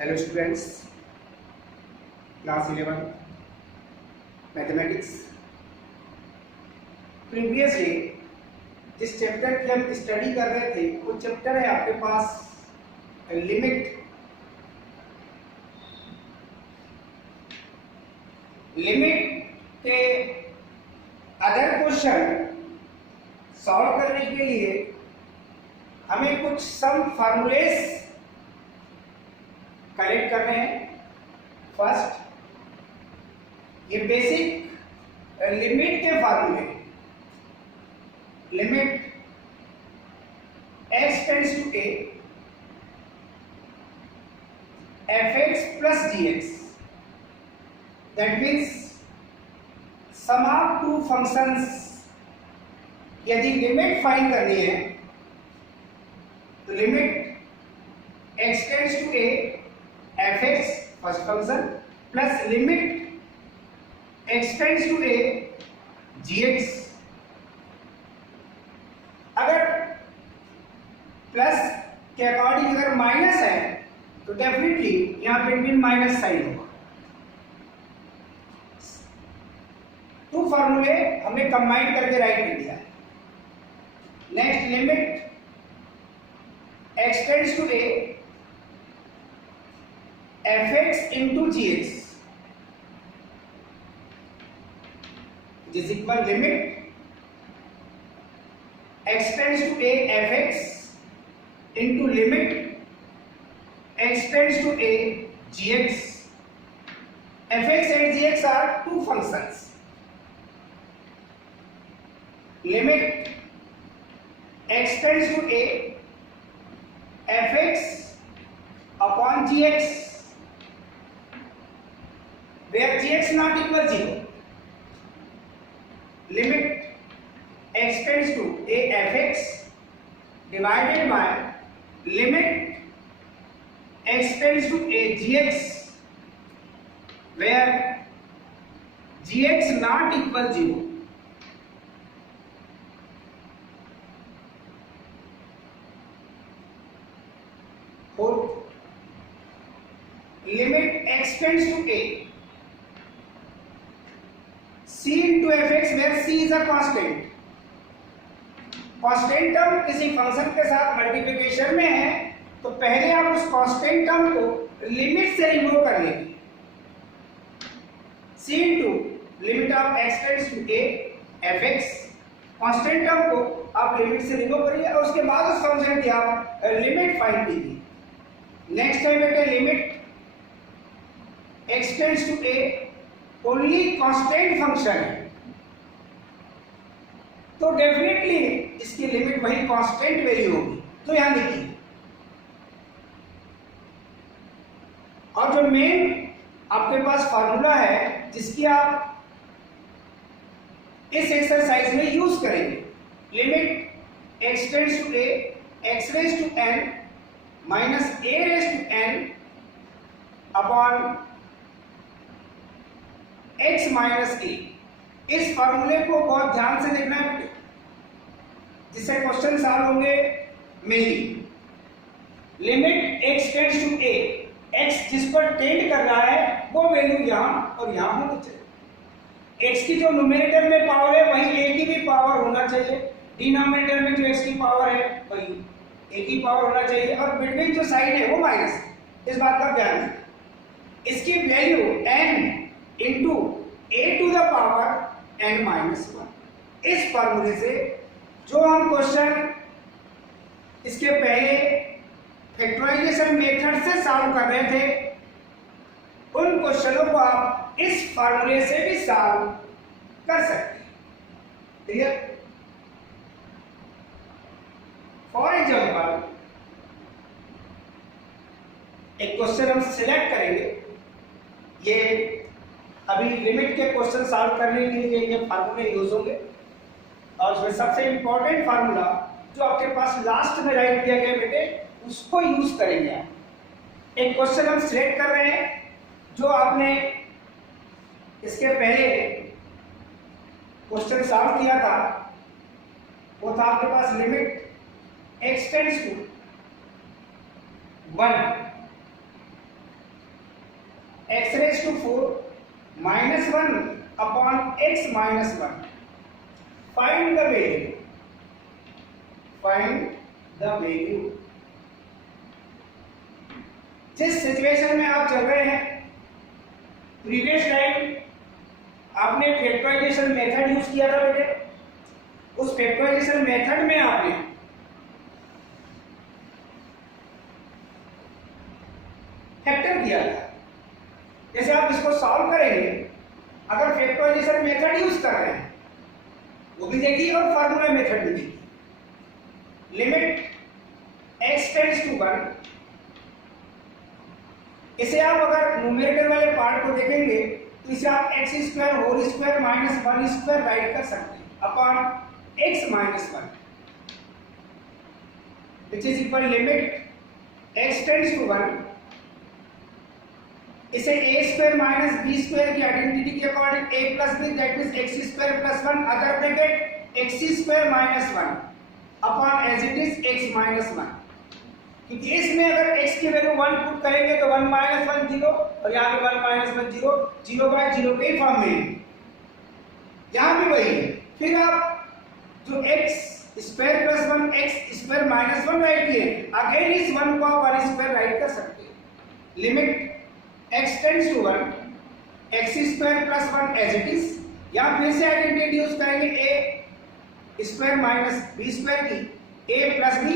Hello students, class 11 mathematics. Previously जिस chapter की हम स्टडी कर रहे थे वो चैप्टर है आपके पास लिमिट। लिमिट के अदर क्वेश्चन सॉल्व करने के लिए हमें कुछ सम फार्मूलेस कलेक्ट करने हैं। फर्स्ट, ये बेसिक लिमिट के फार्मूले। Limit x tends to a fx plus gx, that means sum of two functions. यदि लिमिट फाइंड करनी है तो limit x tends to a fx first function plus limit x tends to a gx। अगर plus के according अगर minus है तो definitely यहां बिटवीन माइनस साइन होगा। टू फॉर्मूले हमने कंबाइन करके राइट कर दिया है। Next, limit x tends to a fx into gx is equal limit x tends to a fx into limit x tends to a gx. fx and gx are two functions. Limit x tends to a fx upon gx, where gx not equal 0. Limit x tends to a fx divided by limit x tends to a gx, where gx not equal 0. Fourth, limit x tends to a c into fx, where c is a constant. Constant term किसी function के साथ multiplication में है तो पहले आप उस constant term को लिमिट से रिमूव कर लेंगे। c into limit of x tends to a fx, constant term को आप लिमिट से रिमूव करिए और उसके बाद उस फंक्शन की आप लिमिट फाइंड कीजिए। नेक्स्ट है बेटे, limit x tends to a only constant function है तो डेफिनेटली इसकी लिमिट वही कांस्टेंट वैल्यू होगी, तो यहां लिखिए। और जो मेन आपके पास फार्मूला है जिसकी आप इस एक्सरसाइज में यूज करेंगे, limit x tends to a x raise to n minus a raise to n upon x minus a। इस फॉर्मूले को बहुत ध्यान से देखना है जिससे क्वेश्चन सॉल्व होंगे mainly. Limit x tends to a, x जिस पर टेंड कर रहा है वो वैल्यू यहां और यहां होनी चाहिए। x की जो न्यूमरेटर में पावर है वही a की भी पावर होना चाहिए, डिनोमिनेटर में जो x की पावर है वही a की पावर होना चाहिए और बिटवीन जो साइड है वो माइनस। इस बात का ध्यान रखें। इसकी value n into a to the power n minus 1। इस फॉर्मूले से जो हम क्वेश्चन इसके पहले फैक्टराइजेशन मेथड से सॉल्व कर रहे थे उन क्वेश्चनों को आप इस फॉर्मूले से भी सॉल्व कर सकते हैं। क्लियर? फॉर एग्जांपल एक क्वेश्चन हम सिलेक्ट करेंगे। ये अभी लिमिट के क्वेश्चन सॉल्व करने के लिए ये फार्मूले यूज होंगे और उसमें सबसे इंपॉर्टेंट फार्मूला जो आपके पास लास्ट में राइट किया गया बेटे उसको यूज करेंगे आप। एक क्वेश्चन हम सिलेक्ट कर रहे हैं जो आपने इसके पहले क्वेश्चन सॉल्व किया था, वो था आपके पास limit x tends to 1 raise to 4 -1 upon x minus 1। Find the value. जिस सिचुएशन में आप चल रहे हैं, प्रीवियस टाइम आपने फैक्टराइजेशन मेथड यूज किया था बेटे। उस फैक्टराइजेशन मेथड में आपने फैक्टर किया था। जैसे आप इसको सॉल्व करेंगे, अगर फैक्टराइजेशन मेथड यूज कर रहे हैं वो भी देखिए और फार्मूला मेथड भी देखिए। लिमिट x टेंड्स टू 1, इसे आप अगर न्यूमेरेटर वाले पार्ट को देखेंगे तो इसे आप x² whole square minus 1 square write कर सकते हैं upon x minus 1, which is equal limit x tends to 1। इसे a square minus b square की आइडेंटिटी के according a plus b that means x square plus 1 other bracket x square minus 1 upon as it is x minus 1। क्योंकि इसमें अगर x की value 1 put करेंगे तो 1 minus 1 0 और यहाँ पे 1 माइनस 1 0, 0 बाय 0 के फॉर्म में। यहाँ भी वही है। फिर आप जो x square plus 1 x square minus 1 right किए, अगेन इस 1 को आप 1 स्क्वायर राइट कर सकते हैं। Limit x tends to 1 x square plus 1 as it is. यहाँ फिर से आइडेंटिटी यूज करेंगे a square minus b square की a plus b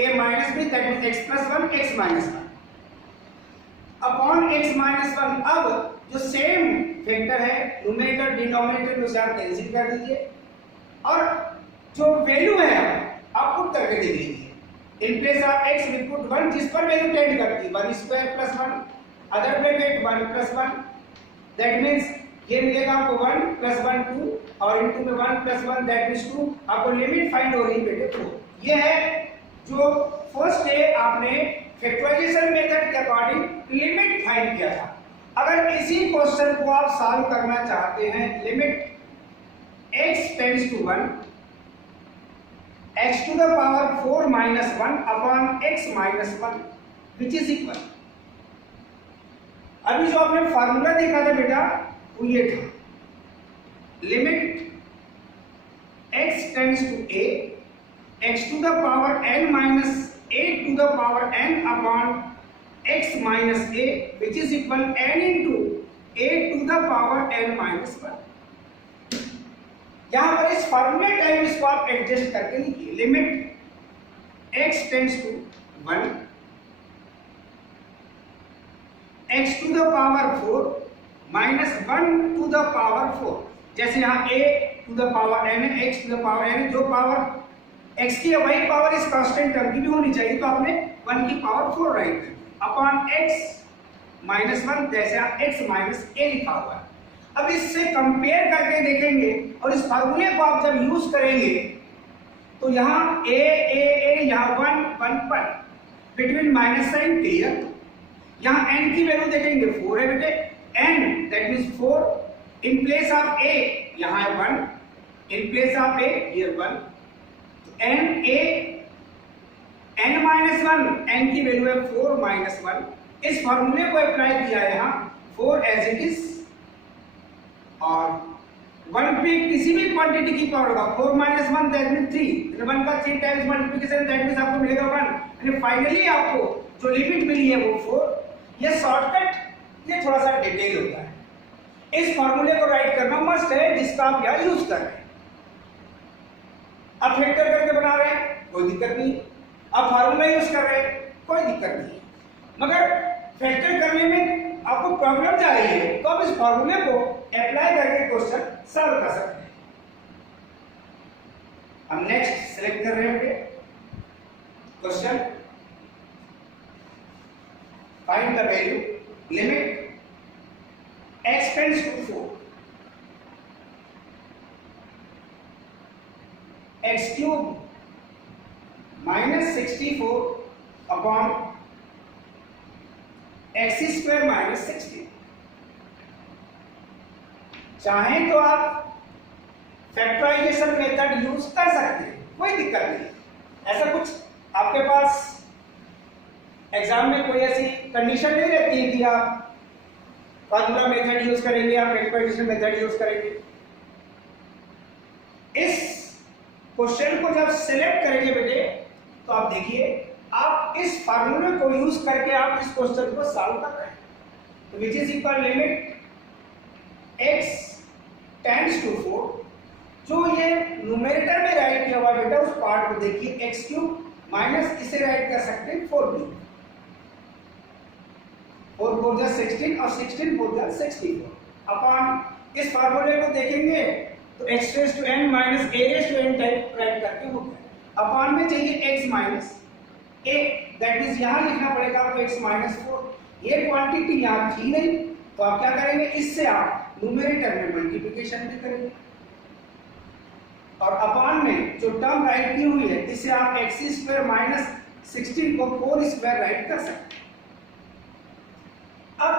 a minus b that means x plus 1 x minus 1 upon x minus 1। अब जो same factor है numerator denominator में उसे आप कैंसिल कर दीजिए और जो वैल्यू है आप पुट करके देख लीजिए। In place of x we put 1 जिस पर वैल्यू टेंड करती है 1 square plus 1 other bracket 1 plus 1 that means ये मिलेगा आपको 1 प्लस 1 2 और इनटू में 1 प्लस 1 दैट मींस 2। आपको लिमिट फाइंड हो रही है बेटे 4। ये है जो फर्स्ट डे आपने फैक्टराइजेशन मेथड के अकॉर्डिंग लिमिट फाइंड किया था। अगर इसी क्वेश्चन को आप सॉल्व करना चाहते हैं, limit x tends to 1 x to the power 4 minus 1 upon x minus 1 which is equal. अभी जो आपने फार्मूला देखा था बेटा वो ये था, limit x tends to a x to the power n minus a to the power n upon x minus a which is equal n into a to the power n minus 1। यहां पर इस फार्मूले time इसको आप adjust करके लिखिए। Limit x tends to 1 x to the power 4 minus 1 to the power 4। जैसे यहाँ a to the power n है, x to the power n है, जो पावर x की वही पावर इस कांस्टेंट टर्म की भी होनी चाहिए, तो आपने 1 की पावर 4 राइट कर अपॉन x माइनस 1 जैसे x माइनस a लिखा हुआ है। अब इससे कंपेयर करके देखेंगे और इस फार्मूले को आप जब यूज करेंगे तो यहाँ a यहाँ 1 पर बिटवीन माइनस साइन क्लियर। यहाँ n की वैल्यू देखेंगे 4 है बेटे, n that means 4 in place of a यहाँ है 1 इन place of a here 1 n minus 1 n की वैल्यू है 4 माइनस 1। इस फॉर्मूले को अप्लाई किया है यहाँ 4 एज इट इज और 1 पे किसी भी क्वांटिटी की पावर होगा 4 माइनस 1 दैट मींस 3 1 का 3 टाइम्स मल्टीप्लिकेशन दैट मींस आपको मिलेगा 1 यानी फाइनली आपको जो लिमिट मिली है वो 4। ये शॉर्टकट ये थोड़ा सा डिटेल होता है। इस फॉर्मूले को राइट करना मस्ट है जिसका आप यहाँ यूज कर रहे हैं। आप फैक्टर करके बना रहे हैं कोई दिक्कत नहीं, आप फार्मूला यूज कर रहे हैं कोई दिक्कत नहीं, मगर फैक्टर करने में आपको प्रॉब्लम आ रही है तो आप इस फॉर्मूले को अप्लाई करके क्वेश्चन सॉल्व कर सकते हैं। हम नेक्स्ट सिलेक्ट कर रहे हैं question find the value limit x tends to 4 x cube minus 64 upon x square minus 16। चाहें तो आप फैक्टराइजेशन मेथड यूज कर सकते हैं, कोई दिक्कत नहीं। ऐसा कुछ आपके पास एग्जाम में कोई ऐसी कंडीशन नहीं रहती है कि आप फार्मूला मेथड यूज करेंगे या फैक्टराइजेशन मेथड यूज करेंगे। इस क्वेश्चन को जब सिलेक्ट करेंगे बेटे तो आप देखिए आप इस फार्मूले को यूज करके आप इस क्वेश्चन को सॉल्व कर रहे हैं। तो which is equal limit x tends to 4, जो ये न्यूमरेटर में राइट किया हुआ बेटा उस पार्ट को देखिए x क्यूब माइनस इसे राइट कर सकते हैं 4 क्यूब, 4 4 जा 16 और 16 4 जा 64 अपॉन इस फार्मूले को देखेंगे तो x raise to n minus a raise to n type right करके हो गया। अपॉन में चाहिए x minus a, that means यहां लिखना पड़ेगा आपको x माइनस 4। ये क्वांटिटी यहां थी नहीं तो आप क्या करेंगे, इससे आप न्यूमरेटर में मल्टीप्लिकेशन भी करेंगे और अपॉन में जो टर्म राइट की हुई है इसे आप x स्क्वायर माइनस 16 को 4 स्क्वायर राइट कर सकते हैं। अब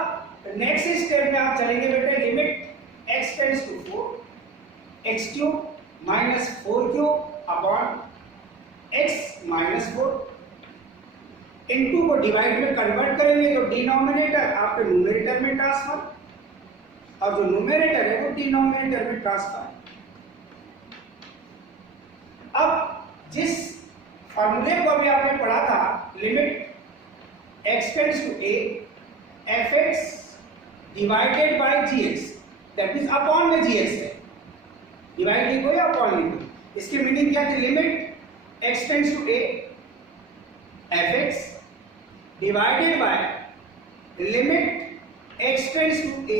नेक्स्ट स्टेप में आप चलेंगे बेटे limit x tends to 4 x cube minus 4 cube upon x minus 4 into को डिवाइड में कन्वर्ट करेंगे तो डिनोमिनेटर आपके न्यूमरेटर में ट्रांसफर और जो न्यूमरेटर है वो डिनोमिनेटर में ट्रांसफर। अब जिस फार्मूले को अभी आपने पढ़ा था limit x tends to a fx divided by gx, that means upon में gx है, डिवाइड लिखो या अपॉन लिखो, इसकी मीनिंग क्या है, limit x tends to a fx divided by limit x tends to a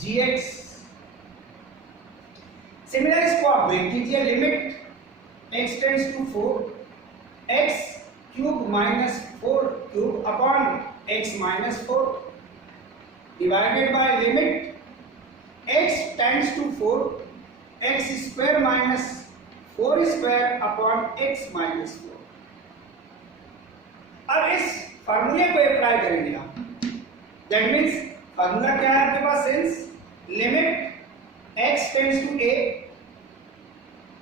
gx। Similar इसको आप ब्रेक कीजिए, limit x tends to 4 x cube minus 4 cube upon x minus 4 divided by limit x tends to 4 x square minus 4 square upon x minus 4। अब इस फार्मूले को apply करेंगे आप, that means formula क्या है आपके पास, since limit x tends to a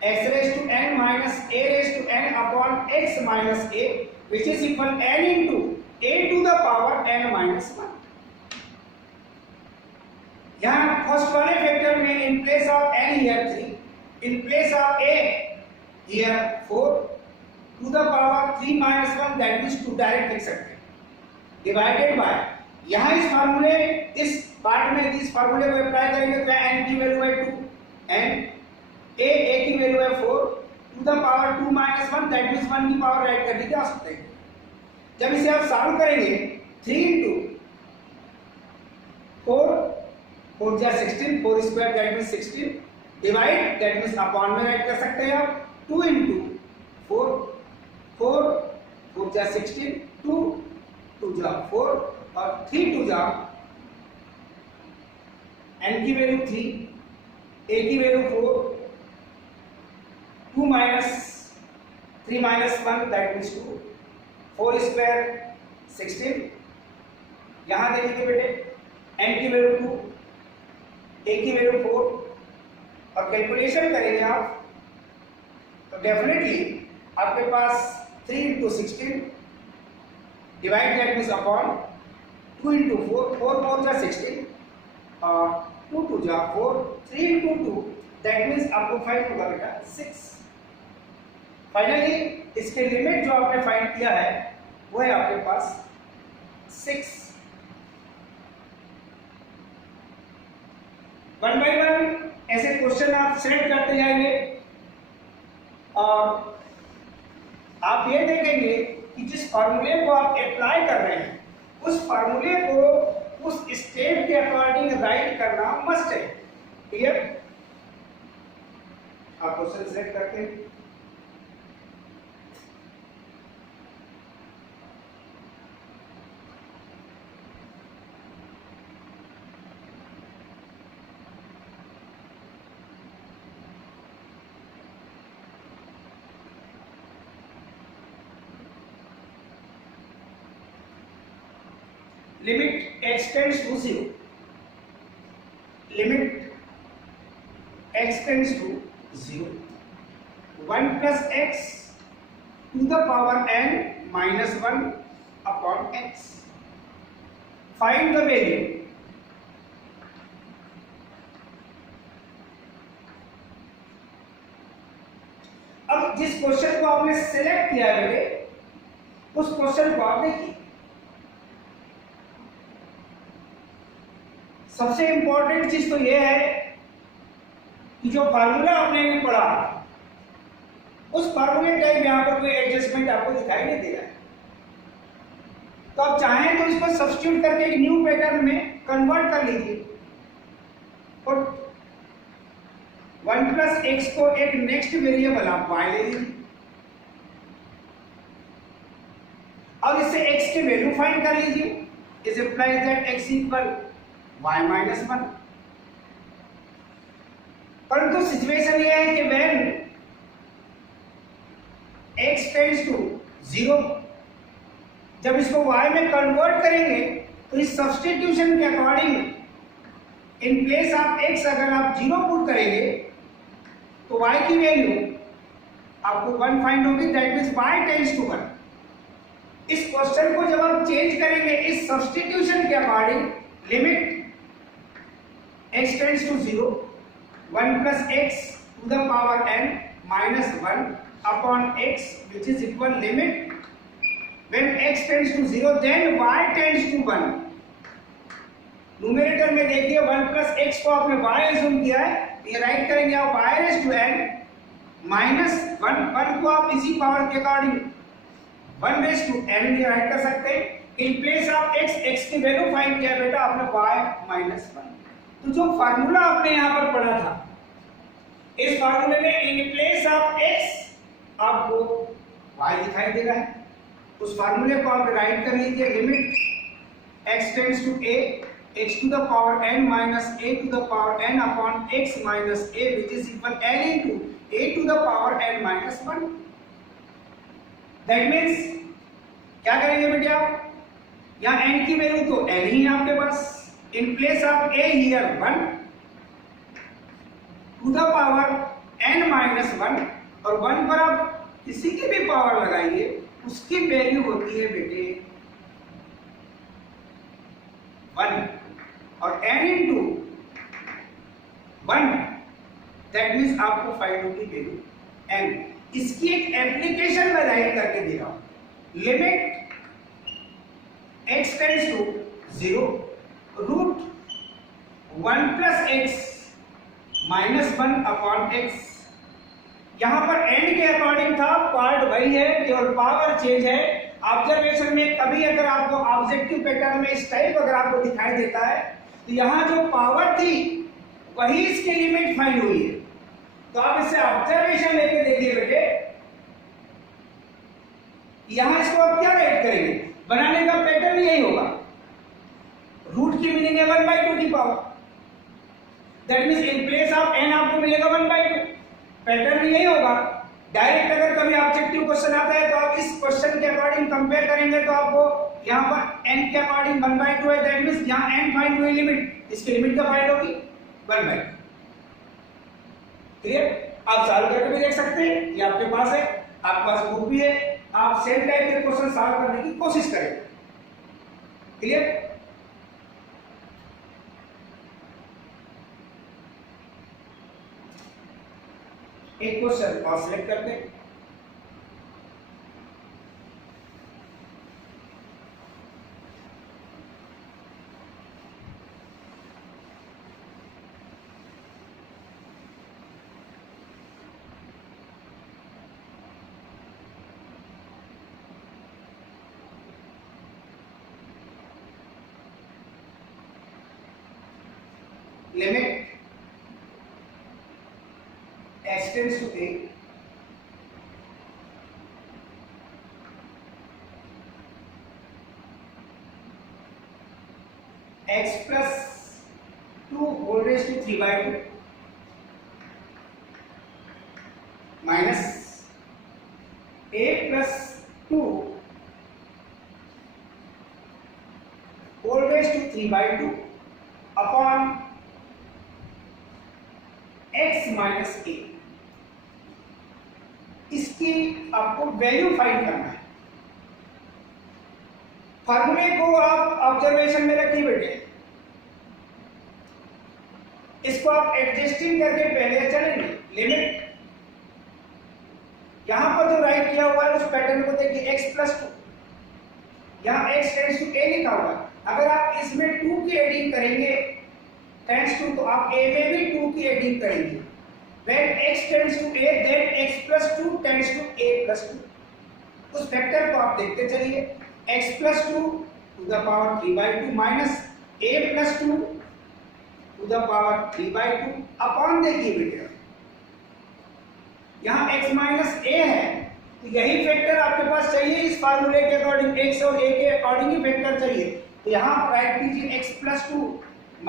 x raise to n minus a raise to n upon x minus a which is equal n into a to the power n minus 1। यहां first वाले factor में इन place of n here 3, in place of a here 4 to the power 3 minus 1, that means 2 direct लिख सकते हैं, divided by यहां इस फार्मूले इस पार्ट में इस फार्मूले को अप्लाई करेंगे तो n की वैल्यू है 2, n a की वैल्यू है 4 to the power 2 minus 1, that means 1 की पावर राइट कर दी जा सकते हैं। जब इसे आप सॉल्व करेंगे 3 into 4 4 जा 16 4 square that means 16 divide that means upon में राइट कर सकते हैं आप 2 into 4 4 4 जा 16 2 2 जा 4 और 3 2 जा n की वैल्यू 3 a की value 4 2 minus 3 minus 1 that means 2 4 square 16। यहां देखिए बेटे n की वैल्यू 2 a की वैल्यू 4 और कैलकुलेशन करेंगे आप तो डेफिनेटली आपके पास 3 into 16 divide that means upon 2 into 4 4 4 जा 16 और 2 2 जा 4 3 into 2 दैट मींस आपको फाइंड होगा बेटा 6। फाइनली इसके लिमिट जो आपने फाइंड किया है वो है आपके पास 6। वन बाय वन ऐसे क्वेश्चन आप सेट करते जाएंगे और आप ये देखेंगे कि जिस फार्मूले को आप अप्लाई कर रहे हैं उस फार्मूले को उस स्टेप के अकॉर्डिंग राइट करना मस्ट है। क्लियर? आप क्वेश्चन सेट करते हैं। Limit x tends to 0, limit x tends to 0 1 plus x to the power n minus 1 upon x। Find the value को आपने सिलेक्ट किया है बेटे, उस क्वेश्चन को आप देखिए। सबसे इंपॉर्टेंट चीज तो यह है कि जो फार्मूला आपने भी पढ़ा, उस फार्मूले टाइप यहां पर कोई एडजस्टमेंट आपको दिखाई नहीं दे रहा है। तो आप चाहें तो इसको सब्स्टिट्यूट करके एक न्यू पैटर्न में कन्वर्ट कर लीजिए और 1 प्लस एक्स को एक नेक्स्ट वेरिएबल आप y ले लीजिए। अब इससे x की वैल्यू फाइंड कर लीजिए। इस implies that x equal y minus 1। परंतु सिचुएशन यह है कि व्हेन x टेंड्स टू 0, जब इसको y में कन्वर्ट करेंगे तो इस सब्स्टिट्यूशन के according in place of x अगर आप 0 पुट करेंगे तो y की वैल्यू आपको 1 फाइंड होगी, that means y tends to 1। इस क्वेश्चन को जब आप चेंज करेंगे इस सब्स्टिट्यूशन के according, limit x tends to 0, 1 plus x to the power n minus 1 upon x which is equal limit when x tends to 0 then y tends to 1। Numerator में देखिए 1 plus x को आपने y assume किया है, ये right करेंगे आप y raise to n minus 1 को आप इसी पावर के अकॉर्डिंग 1 रेज़ टू n ये राइट कर सकते हैं। इन प्लेस ऑफ x की वैल्यू फाइंड किया बेटा आपने y माइनस 1। तो जो फार्मूला आपने यहां पर पढ़ा था, इस फार्मूले में इन प्लेस ऑफ x आपको y दिखाई दे रहा है। उस फार्मूले को आप राइट कर लीजिए, limit x tends to a x to the power n minus a to the power n upon x minus a which is equal n into a to the power n minus 1। That means क्या करेंगे बेटे आप, यहाँ n की value तो n ही है आपके पास, in place of a here 1 to the power n minus 1 और 1 पर आप किसी की भी पावर लगाइए उसकी वैल्यू होती है बेटे 1 और n इंटू 1, दैट मीन्स आपको फाइंड होगी वैल्यू n। इसकी एक एप्लीकेशन में राइट करके दे रहा हूं, limit x tends to 0 root 1 plus x minus 1 upon x। यहां पर n के अकॉर्डिंग था, पार्ट वही है, केवल पावर चेंज है। ऑब्जर्वेशन में कभी अगर आपको ऑब्जेक्टिव पैटर्न में इस टाइप अगर आपको दिखाई देता है तो यहां जो पावर थी वही इसकी लिमिट फाइंड हुई है। तो आप इससे ऑब्जर्वेशन लेके देखिए बेटे, यहां इसको आप क्या राइट करेंगे, बनाने का पैटर्न यही होगा, रूट की मीनिंग है 1/2 की power, that means in place of n आपको मिलेगा 1/2। पैटर्न यही होगा। डायरेक्ट अगर कभी ऑब्जेक्टिव क्वेश्चन आता है तो आप इस क्वेश्चन के अकॉर्डिंग कंपेयर करेंगे तो आपको यहां पर n के अकॉर्डिंग 1/2 है, दैट मींस यहां n फाइंड हुई लिमिट, इसकी लिमिट क्या फाइंड होगी 1/2। क्लियर? आप सॉल्व करके भी देख सकते हैं, ये आपके पास है, आपके पास बुक भी है, आप सेम टाइप के क्वेश्चन सॉल्व करने की कोशिश करें। क्लियर? एक क्वेश्चन और सिलेक्ट करते हैं। Limit x tends to a x plus 2 whole raised to 3/2 minus a plus 2 whole raised to 3/2 upon x minus a। इसकी आपको वैल्यू फाइंड करना है। फार्मूले को आप ऑब्जर्वेशन में रखिए बेटे, इसको आप एडजस्टिंग करके पहले चलेंगे। लिमिट यहां पर जो राइट किया हुआ है उस पैटर्न को देखिए x प्लस 2, यहाँ x टेंड्स टू a लिखा हुआ है। अगर आप इसमें 2 की एडिंग करेंगे टेंड्स टू, तो आप a में भी 2 की एडिंग करेंगे। When x tends to a, then x plus 2 tends to a plus 2। उस फैक्टर को आप देखते चलिए, x plus 2 to the power 3/2 minus a plus 2 to the power 3/2 upon देखिए बेटा, यहाँ x माइनस a है, तो यही फैक्टर आपके पास चाहिए इस फार्मूले के अकॉर्डिंग, x और a के अकॉर्डिंग ही फैक्टर चाहिए। तो यहाँ आप राइट कीजिए x plus 2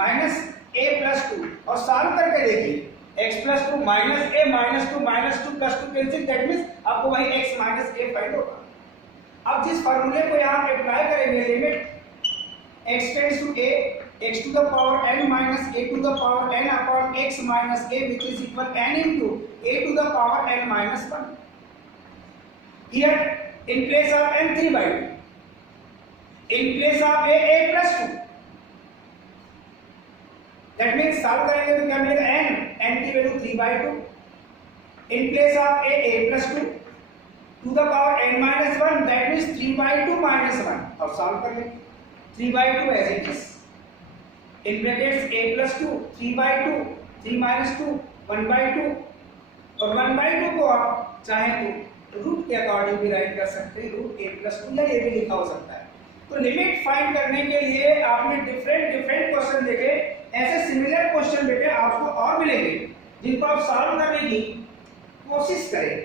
minus a plus 2 और सॉल्व करके देखिए, x plus 2 minus a minus 2 minus 2 plus 2 cancel, that means आपको वही x minus a फाइंड होगा। अब जिस फार्मूले को यहाँ अप्लाई करेंगे, limit x tends to a, x to the power n minus a to the power n upon x minus a, which is equal n into a to the power n minus 1। Here in place of n 3/2, in place of a plus 2, that means solve करेंगे तो क्या मिलेगा, n की वैल्यू 3/2, in place of a plus 2 to the power n minus 1, that means 3/2 minus 1। और solve कर लेंगे 3/2 as it is, in brackets a plus 2 3/2, 3 minus 2 1/2, और 1/2 को आप चाहे तो रूट के अकॉर्डिंग भी राइट कर सकते हैं, रूट a plus 2 या a भी लिखा हो सकता है। तो लिमिट फाइंड करने के लिए आपने डिफरेंट क्वेश्चन देखे, ऐसे सिमिलर क्वेश्चन बेटे आपको और मिलेंगे जिनको आप सॉल्व करने की कोशिश करें।